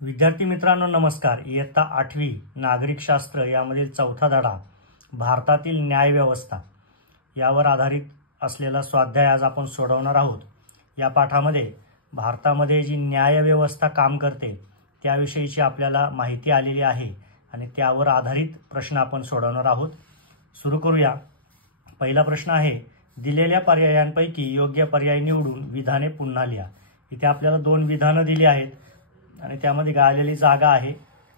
विद्यार्थी मित्रांनो नमस्कार। इयत्ता 8वी नागरिकशास्त्र यामधील चौथा धडा भारतातील न्यायव्यवस्था यावर आधारित असलेला स्वाध्याय आज आपण सोडवणार आहोत। या पाठामध्ये भारतामध्ये जी न्यायव्यवस्था काम करते त्याविषयीची आपल्याला माहिती आलेली आहे आणि त्यावर आधारित प्रश्न आपण सोडवणार आहोत। सुरू करूया। पहिला प्रश्न आहे, दिलेल्या पर्यायांपैकी योग्य पर्याय निवडून विधाने पुन्हा लिहा। इथे आपल्याला दोन विधानं दिली आहेत आणि त्यामध्ये गाळलेली जागा आहे,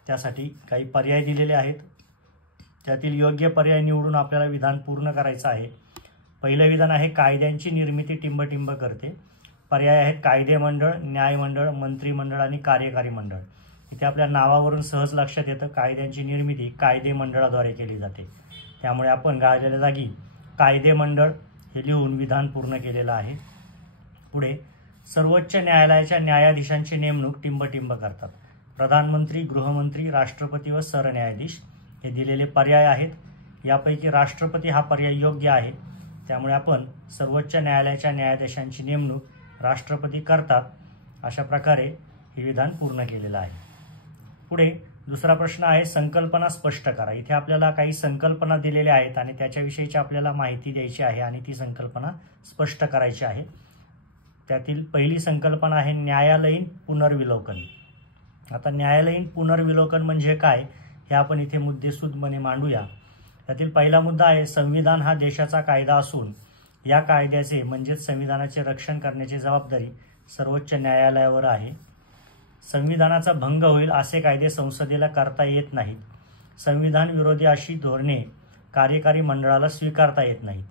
त्यासाठी काही पर्याय दिलेले आहेत। त्यातील योग्य पर्याय निवडून आपल्याला विधान पूर्ण करायचं आहे। पहिलं विधान आहे, कायद्यांची निर्मिती टिंबटिंब करते। पर्याय आहेत कायदे मंडळ, न्याय मंडळ, मंत्रिमंडळ आणि कार्यकारी मंडळ। इथे आपल्या नावावरून सहज लक्षात येतं कायद्यांची निर्मिती कायदे मंडळाद्वारे केली जाते, त्यामुळे आपण गाळलेल्या जागी कायदे मंडळ हे लिहून विधान पूर्ण केलेलं आहे। पुढे, सर्वोच्च न्यायालयाच्या न्यायाधीशांची नेमणूक टिंबटिंब करतात। प्रधानमंत्री, गृहमंत्री, राष्ट्रपती व सरन्यायाधीश हे दिलेले पर्याय आहेत। यापैकी राष्ट्रपती हा पर्याय योग्य आहे, त्यामुळे आपण सर्वोच्च न्यायालयाच्या न्यायाधीशांची नेमणूक राष्ट्रपती करतात अशा प्रकारे हे विधान पूर्ण केलेलं आहे। पुढे दुसरा प्रश्न आहे, संकल्पना स्पष्ट करा। इथे आपल्याला काही संकल्पना दिलेल्या आहेत आणि त्याच्याविषयीची आपल्याला माहिती द्यायची आहे आणि ती संकल्पना स्पष्ट करायची आहे। त्यातील पहिली संकल्पना आहे न्यायालयीन पुनर्विलोकन। आता न्यायालयीन पुनर्विलोकन म्हणजे काय हे आपण इथे मुद्देसूदपणे मांडूया। त्यातील पहिला मुद्दा आहे, संविधान हा देशाचा कायदा असून या कायद्याचे म्हणजेच संविधानाचे रक्षण करण्याची जबाबदारी सर्वोच्च न्यायालयावर आहे। संविधानाचा भंग होईल असे कायदे संसदेला करता येत नाहीत। संविधान विरोधी अशी धोरणे कार्यकारी मंडळाला स्वीकारता येत नाहीत।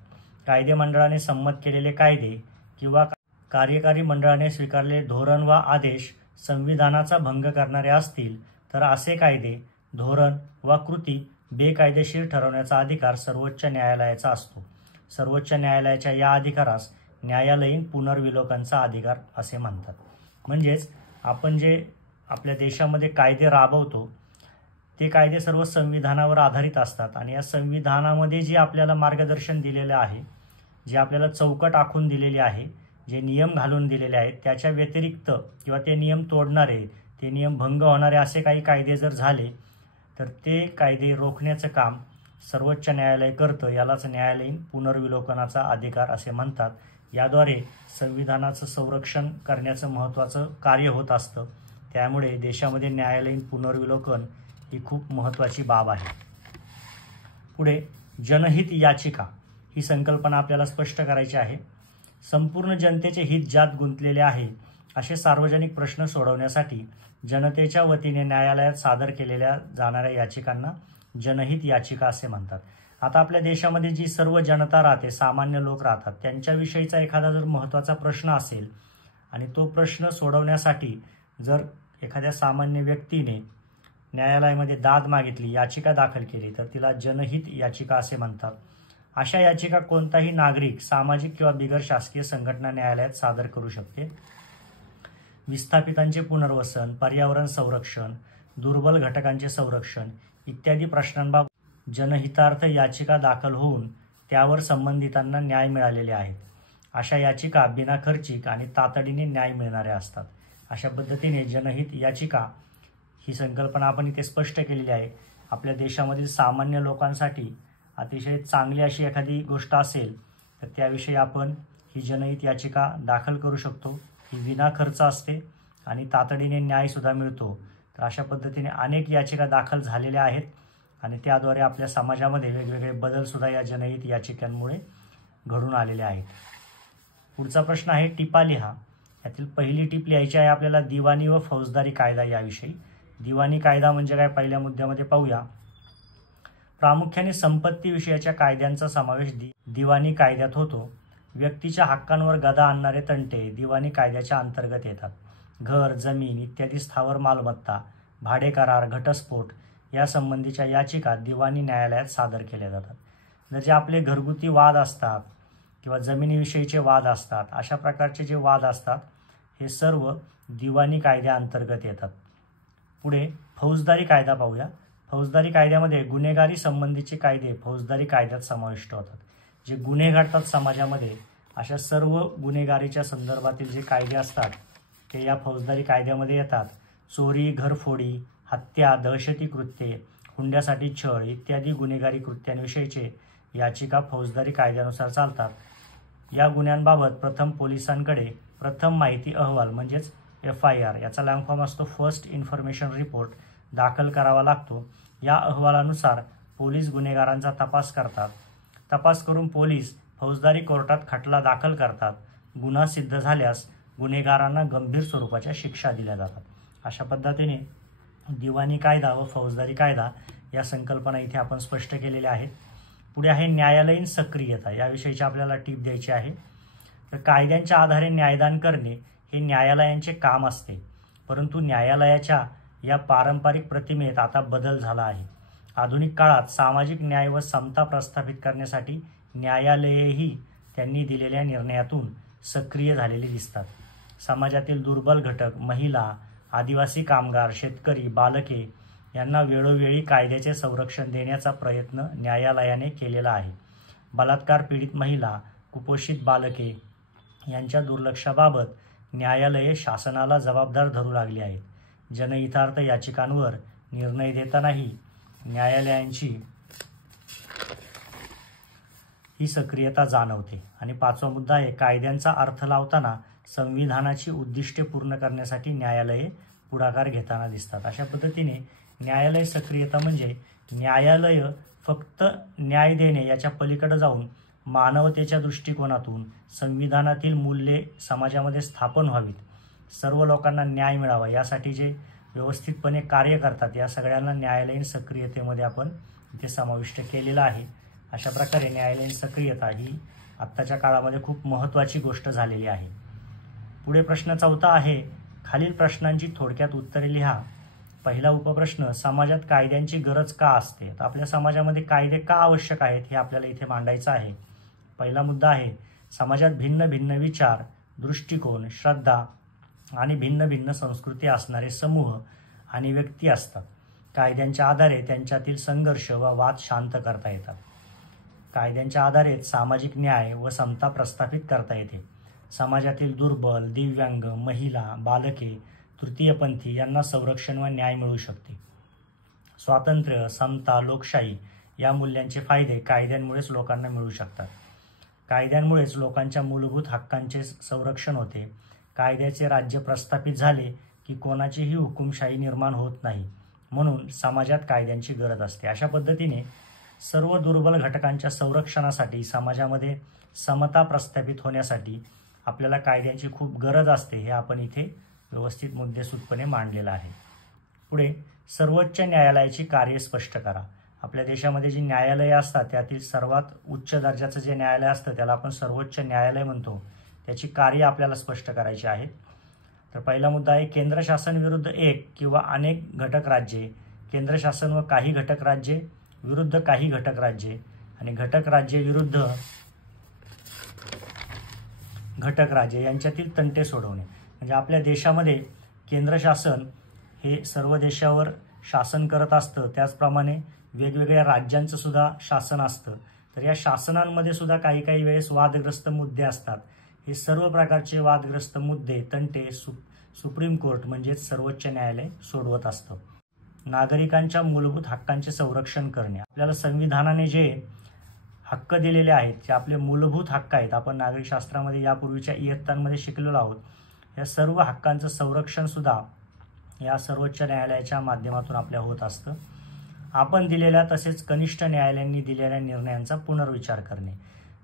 कायदे मंडळाने संमत केलेले कायदे किंवा कार्यकारी मंडळाने स्वीकारलेले धोरण वा आदेश संविधानाचा भंग करणारे असतील तर असे कायदे, धोरण वा कृती बेकायदेशीर ठरवण्याचा अधिकार सर्वोच्च न्यायालयाचा असतो। सर्वोच्च न्यायालयाच्या या अधिकारास न्यायालयीन पुनर्विलोकनचा अधिकार असे म्हणतात। म्हणजेच आपण जे आपल्या देशामध्ये कायदे राबवतो ते कायदे सर्व संविधानावर आधारित असतात आणि या संविधानामध्ये जे आपल्याला मार्गदर्शन दिलेले आहे, जे आपल्याला चौकट आखून दिलेली आहे, जे नियम घालून दिलेले आहेत, त्याच्या व्यतिरिक्त किंवा ते नियम तोडणारे, ते नियम भंग होणारे असे काही कायदे जर झाले तर ते कायदे रोखण्याचं काम सर्वोच्च न्यायालय करतं। यालाच न्यायालयीन पुनर्विलोकनाचा अधिकार असे म्हणतात। याद्वारे संविधानाचं संरक्षण करण्याचं महत्त्वाचं कार्य होत असतं, त्यामुळे देशामध्ये न्यायालयीन पुनर्विलोकन ही खूप महत्त्वाची बाब आहे। पुढे, जनहित याचिका ही संकल्पना आपल्याला स्पष्ट करायची आहे। संपूर्ण जनतेचे हित ज्यात गुंतलेले आहे असे सार्वजनिक प्रश्न सोडवण्यासाठी जनतेच्या वतीने न्यायालयात सादर केलेल्या जाणाऱ्या याचिकांना जनहित याचिका असे म्हणतात। आता आपल्या देशामध्ये जी सर्व जनता राहते, सामान्य लोक राहतात, त्यांच्याविषयीचा एखादा जर महत्त्वाचा प्रश्न असेल आणि तो प्रश्न सोडवण्यासाठी जर एखाद्या सामान्य व्यक्तीने न्यायालयामध्ये दाद मागितली, याचिका दाखल केली तर तिला जनहित याचिका असे म्हणतात। अशा याचिका कोणताही नागरिक, सामाजिक किंवा बिगर शासकीय संघटना न्यायालयात सादर करू शकते। विस्थापितांचे पुनर्वसन, पर्यावरण संरक्षण, दुर्बल घटकांचे संरक्षण इत्यादी प्रश्नांबाबत जनहितार्थ याचिका दाखल होऊन त्यावर संबंधितांना न्याय मिळालेले आहेत। अशा याचिका बिनाखर्चिक आणि तातडीने न्याय मिळणाऱ्या असतात। अशा पद्धतीने जनहित याचिका ही संकल्पना आपण इथे स्पष्ट केलेली आहे। आपल्या देशामधील सामान्य लोकांसाठी अतिशय चांगली अशी एखादी गोष्ट असेल तर त्याविषयी आपण ही जनहित याचिका दाखल करू शकतो। ही विनाखर्च असते आणि तातडीने न्यायसुद्धा मिळतो। तर अशा पद्धतीने अनेक याचिका दाखल झालेल्या आहेत आणि त्याद्वारे आपल्या समाजामध्ये वेगवेगळे बदलसुद्धा या जनहित याचिकांमुळे घडून आलेले आहेत। पुढचा प्रश्न आहे, टिपा लिहा। यातील पहिली टीप लिहायची आहे आपल्याला दिवाणी व फौजदारी कायदा याविषयी। दिवाणी कायदा म्हणजे काय पहिल्या मुद्द्यामध्ये पाहूया। प्रामुख्याने संपत्ती विषयाच्या कायद्यांचा समावेश दिवाणी कायद्यात होतो। व्यक्तीच्या हक्कांवर गदा आणणारे तंटे दिवाणी कायद्याच्या अंतर्गत येतात। घर, जमीन इत्यादी स्थावर मालमत्ता, भाडे करार, घटस्फोट यासंबंधीच्या याचिका दिवाणी न्यायालयात सादर केल्या जातात। जर जे आपले घरगुती वाद असतात किंवा जमिनीविषयीचे वाद असतात, अशा प्रकारचे जे वाद असतात हे सर्व दिवाणी कायद्याअंतर्गत येतात। पुढे फौजदारी कायदा पाहूया। फौजदारी कायद्यामध्ये गुन्हेगारी संबंधीचे कायदे फौजदारी कायद्यात समाविष्ट होतात। जे गुन्हे घडतात समाजामध्ये अशा सर्व गुन्हेगारीच्या संदर्भातील जे कायदे असतात ते या फौजदारी कायद्यामध्ये येतात। चोरी, घरफोडी, हत्या, दहशती कृत्ये, हुंड्यासाठी छळ इत्यादी गुन्हेगारी कृत्यांविषयीचे याचिका फौजदारी कायद्यानुसार चालतात. या गुन्ह्यांबाबत प्रथम पोलिसांकडे प्रथम माहिती अहवाल म्हणजेच FIR याचा लॉंग फॉर्म असतो फर्स्ट इन्फॉर्मेशन रिपोर्ट दाखल करावा लागतो. या अहवालानुसार पोलीस गुन्हेगारांचा तपास करतात. तपास करून पोलीस फौजदारी कोर्टात खटला दाखल करतात. गुन्हा सिद्ध झाल्यास गुन्हेगारांना गंभीर स्वरूपाच्या शिक्षा दिल्या जातात. अशा पद्धतीने दिवाणी कायदा व फौजदारी कायदा या संकल्पना इथे आपण स्पष्ट केलेल्या आहेत. पुढे आहे न्यायालयीन सक्रियता. याविषयीची आपल्याला टीप द्यायची आहे. तर कायद्यांच्या आधारे न्यायदान करणे हे न्यायालयांचे काम असते, परंतु न्यायालयाच्या या पारंपरिक प्रतिमेत आता बदल झाला आहे. आधुनिक काळात सामाजिक न्याय व समता प्रस्थापित करण्यासाठी न्यायालयेही त्यांनी दिलेल्या निर्णयातून सक्रिय झालेली दिसतात. समाजातील दुर्बल घटक, महिला, आदिवासी कामगार, शेतकरी, बालके यांना वेळोवेळी कायद्याचे संरक्षण देण्याचा प्रयत्न न्यायालयाने केलेला आहे. बलात्कार पीडित महिला, कुपोषित बालके यांच्या दुर्लक्षाबाबत न्यायालये शासनाला जबाबदार धरू लागली आहेत. जनहितार्थ याचिकांवर निर्णय देतानाही न्यायालयांची ही सक्रियता जाणवते. आणि 5वा मुद्दा आहे कायद्यांचा अर्थ लावताना संविधानाची उद्दिष्टे पूर्ण करण्यासाठी न्यायालये पुढाकार घेताना दिसतात. अशा पद्धतीने न्यायालय सक्रियता म्हणजे न्यायालय फक्त न्याय देणे याच्या पलीकडे जाऊन मानवतेच्या दृष्टिकोनातून संविधानातील मूल्ये समाजामध्ये स्थापन व्हावीत, सर्व लोकांना न्याय मिळावा यासाठी जे व्यवस्थितपणे कार्य करतात या सगळ्यांना न्यायालयीन सक्रियतेमध्ये आपण इथे समाविष्ट केलेलं आहे. अशा प्रकारे न्यायालयीन सक्रियता ही आत्ताच्या काळामध्ये खूप महत्त्वाची गोष्ट झालेली आहे. पुढे प्रश्न 4 आहे. खालील प्रश्नांची थोडक्यात उत्तरे लिहा. पहिला उपप्रश्न, समाजात कायद्यांची गरज का असते? तर आपल्या समाजामध्ये कायदे का आवश्यक आहेत हे आपल्याला इथे मांडायचं आहे. पहिला मुद्दा आहे समाजात भिन्न भिन्न विचार, दृष्टिकोन, श्रद्धा आणि भिन्न भिन्न संस्कृती असणारे समूह आणि व्यक्ती असतात. कायद्यांच्या आधारे त्यांच्यातील संघर्ष व वाद शांत करता येतात. कायद्यांच्या आधारे सामाजिक न्याय व समता प्रस्थापित करता येते. समाजातील दुर्बल, दिव्यांग, महिला, बालके, तृतीयपंथी यांना संरक्षण व न्याय मिळू शकते. स्वातंत्र्य, समता, लोकशाही या मूल्यांचे फायदे कायद्यांमुळेच लोकांना मिळू शकतात. कायद्यांमुळेच लोकांच्या मूलभूत हक्कांचे संरक्षण होते. कायद्याचे राज्य प्रस्थापित झाले की कोणाचीही हुकुमशाही निर्माण होत नाही, म्हणून समाजात कायद्यांची गरज असते. अशा पद्धतीने सर्व दुर्बल घटकांच्या संरक्षणासाठी समाजामध्ये समता प्रस्थापित होण्यासाठी आपल्याला कायद्यांची खूप गरज असते हे आपण इथे व्यवस्थित मुद्देसूदपणे मांडलेलं आहे. पुढे सर्वोच्च न्यायालयाची कार्ये स्पष्ट करा. आपल्या देशामध्ये जी न्यायालये असतात त्यातील सर्वात उच्च दर्जाचं जे न्यायालय असतं त्याला आपण सर्वोच्च न्यायालय म्हणतो. त्याची कार्य आपल्याला स्पष्ट करायची आहेत. तर पहिला मुद्दा आहे केंद्र शासन विरुद्ध एक किंवा अनेक घटक राज्ये, केंद्र शासन व काही घटक राज्ये विरुद्ध काही घटक राज्ये आणि घटक राज्ये विरुद्ध घटक राज्ये यांच्यातील तंटे सोडवणे. म्हणजे आपल्या देशामध्ये केंद्र शासन हे सर्व देशावर शासन करत असतं, त्याचप्रमाणे वेगवेगळ्या राज्यांचं सुद्धा शासन असतं. तर या शासनांमध्ये सुद्धा काही काही वेळेस वादग्रस्त मुद्दे असतात. हे सर्व प्रकारचे वादग्रस्त मुद्दे तंटे सुप्रीम कोर्ट म्हणजेच सर्वोच्च न्यायालय सोडवत असतं. नागरिकांच्या मूलभूत हक्कांचे संरक्षण करणे. आपल्याला संविधानाने जे हक्क दिलेले आहेत, जे आपले मूलभूत हक्क आहेत, आपण नागरिकशास्त्रामध्ये यापूर्वीच्या इयत्तांमध्ये शिकलेलो आहोत, या सर्व हक्कांचं संरक्षण सुद्धा या सर्वोच्च न्यायालयाच्या माध्यमातून आपल्या होत असतं. आपण दिलेल्या तसेच कनिष्ठ न्यायालयांनी दिलेल्या निर्णयांचा पुनर्विचार करणे.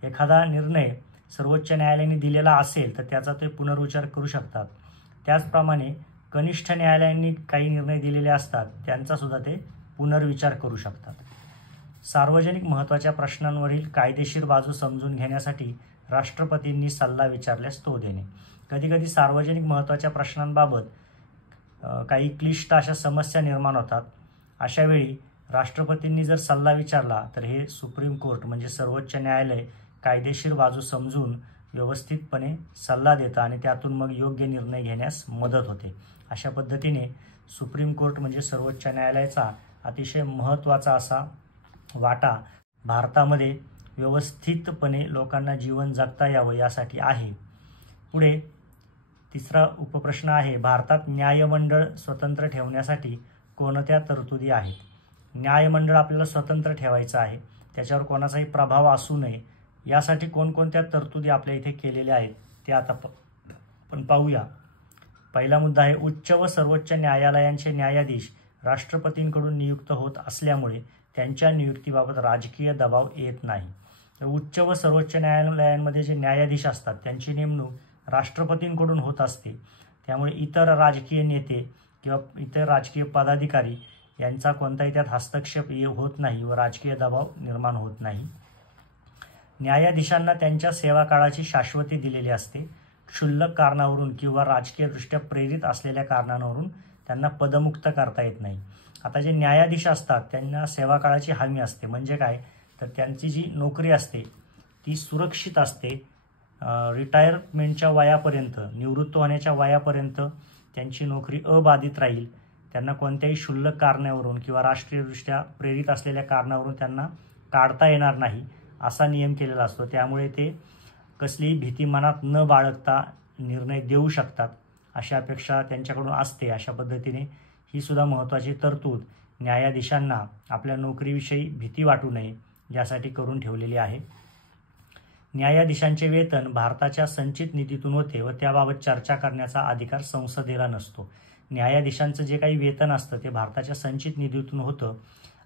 एखादा निर्णय सर्वोच्च न्यायालयाने दिलेला असेल तर त्याचा ते पुनर्विचार करू शकतात. त्याचप्रमाणे कनिष्ठ न्यायालयांनी काही निर्णय दिलेले असतात त्यांचा सुद्धा ते पुनर्विचार करू शकतात. सार्वजनिक महत्त्वाच्या प्रश्नांवरील कायदेशीर बाजू समजून घेण्यासाठी राष्ट्रपतींनी सल्ला विचारल्यास तो देणे. कधीकधी सार्वजनिक महत्त्वाच्या प्रश्नांबाबत काही क्लिष्ट अशा समस्या निर्माण होतात. अशावेळी राष्ट्रपतींनी जर सल्ला विचारला तर हे सुप्रीम कोर्ट म्हणजे सर्वोच्च न्यायालय कायदेशीर बाजू समजून व्यवस्थितपणे सल्ला देतं आणि त्यातून मग योग्य निर्णय घेण्यास मदत होते. अशा पद्धतीने सुप्रीम कोर्ट म्हणजे सर्वोच्च न्यायालयाचा अतिशय महत्त्वाचा असा वाटा भारतामध्ये व्यवस्थितपणे लोकांना जीवन जगता यावं यासाठी आहे. पुढे तिसरा उपप्रश्न आहे, भारतात न्यायमंडळ स्वतंत्र ठेवण्यासाठी कोणत्या तरतुदी आहेत? न्यायमंडळ आपल्याला स्वतंत्र ठेवायचं आहे, त्याच्यावर कोणाचाही प्रभाव असू नये, यासाठी कोणकोणत्या तरतुदी आपल्या इथे केलेल्या आहेत ते आता आपण पाहूया. पहिला मुद्दा आहे, उच्च व सर्वोच्च न्यायालयांचे न्यायाधीश राष्ट्रपतींकडून नियुक्त होत असल्यामुळे त्यांच्या नियुक्तीबाबत राजकीय दबाव येत नाही. उच्च व सर्वोच्च न्यायालयांमध्ये जे न्यायाधीश असतात त्यांची नेमणूक राष्ट्रपतींकडून होत असते, त्यामुळे इतर राजकीय नेते किंवा इतर राजकीय पदाधिकारी यांचा कोणताही त्यात हस्तक्षेप होत नाही व राजकीय दबाव निर्माण होत नाही. न्यायाधीशांना त्यांच्या सेवा काळाची शाश्वती दिलेली असते. क्षुल्लक कारणावरून किंवा राजकीयदृष्ट्या प्रेरित असलेल्या कारणांवरून त्यांना पदमुक्त करता येत नाही. आता जे न्यायाधीश असतात त्यांना सेवा काळाची हमी असते, म्हणजे काय तर त्यांची जी नोकरी असते ती सुरक्षित असते. रिटायरमेंटच्या वयापर्यंत, निवृत्त होण्याच्या वयापर्यंत त्यांची नोकरी अबाधित राहील. त्यांना कोणत्याही क्षुल्लक कारणावरून किंवा राष्ट्रीयदृष्ट्या प्रेरित असलेल्या कारणावरून त्यांना काढता येणार नाही असा नियम केलेला असतो. त्यामुळे ते कसलीही भीती मनात न बाळगता निर्णय देऊ शकतात अशी अपेक्षा त्यांच्याकडून असते. अशा पद्धतीने ही सुद्धा महत्त्वाची तरतूद न्यायाधीशांना आपल्या नोकरीविषयी भीती वाटू नये यासाठी करून ठेवलेली आहे. न्यायाधीशांचे वेतन भारताच्या संचित निधीतून होते व त्याबाबत चर्चा करण्याचा अधिकार संसदेला नसतो. न्यायाधीशांचं जे काही वेतन असतं ते भारताच्या संचित निधीतून होतं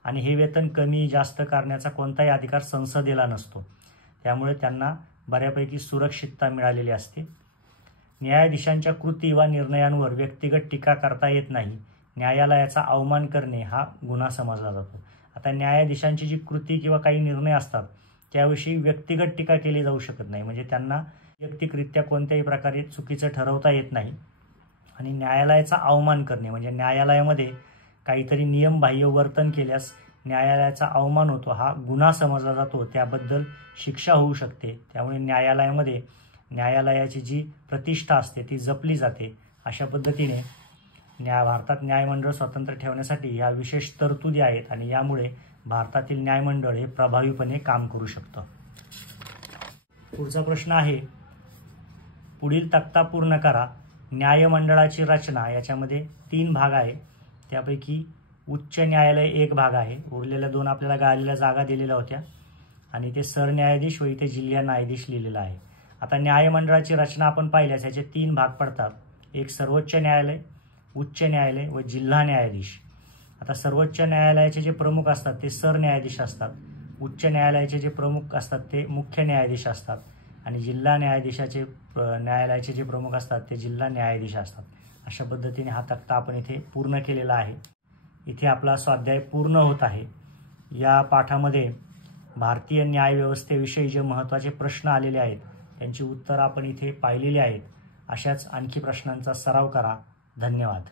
आणि हे वेतन कमी जास्त करण्याचा कोणताही अधिकार संसदेला नसतो. त्यामुळे त्यांना बऱ्यापैकी सुरक्षितता मिळालेली असते. न्यायाधीशांच्या कृती वा निर्णयांवर व्यक्तिगत टीका करता येत नाही. न्यायालयाचा अवमान करणे हा गुन्हा समजला जातो. आता न्यायाधीशांची जी कृती किंवा काही निर्णय असतात त्याविषयी व्यक्तिगत टीका केली जाऊ शकत नाही, म्हणजे त्यांना वैयक्तिकरित्या कोणत्याही प्रकारे चुकीचं ठरवता येत नाही. आणि न्यायालयाचा अवमान करणे म्हणजे न्यायालयामध्ये काहीतरी नियमबाह्य वर्तन केल्यास न्यायालयाचा अवमान होतो, हा गुन्हा समजला जातो, त्याबद्दल शिक्षा होऊ शकते. त्यामुळे न्यायालयामध्ये न्यायालयाची जी प्रतिष्ठा असते ती जपली जाते. अशा पद्धतीने भारतात न्यायमंडळ स्वतंत्र ठेवण्यासाठी ह्या विशेष तरतुदी आहेत आणि यामुळे भारतातील न्यायमंडळ हे प्रभावीपणे काम करू शकतं. पुढचा प्रश्न आहे, पुढील तक्ता पूर्ण करा. न्यायमंडळाची रचना याच्यामध्ये 3 भाग आहे, त्यापैकी उच्च न्यायालय एक भाग आहे. उरलेल्या 2 आपल्याला गाळलेल्या जागा दिलेल्या होत्या आणि ते सरन्यायाधीश व इथे जिल्हा न्यायाधीश लिहिलेला आहे. आता न्यायमंडळाची रचना आपण पाहिल्यास याचे 3 भाग पडतात. एक सर्वोच्च न्यायालय, उच्च न्यायालय व जिल्हा न्यायाधीश. आता सर्वोच्च न्यायालयाचे जे प्रमुख असतात ते सरन्यायाधीश असतात. उच्च न्यायालयाचे जे प्रमुख असतात ते मुख्य न्यायाधीश असतात आणि जिल्हा न्यायालयाचे जे प्रमुख असतात ते जिल्हा न्यायाधीश असतात. अशा पद्धतीने हा तक्ता आपण इथे पूर्ण केलेला आहे. इथे आपला स्वाध्याय पूर्ण होत आहे. या पाठामध्ये भारतीय न्यायव्यवस्थेविषयी जे महत्त्वाचे प्रश्न आलेले आहेत त्यांची उत्तरं आपण इथे पाहिलेली आहेत. अशाच आणखी प्रश्नांचा सराव करा. धन्यवाद.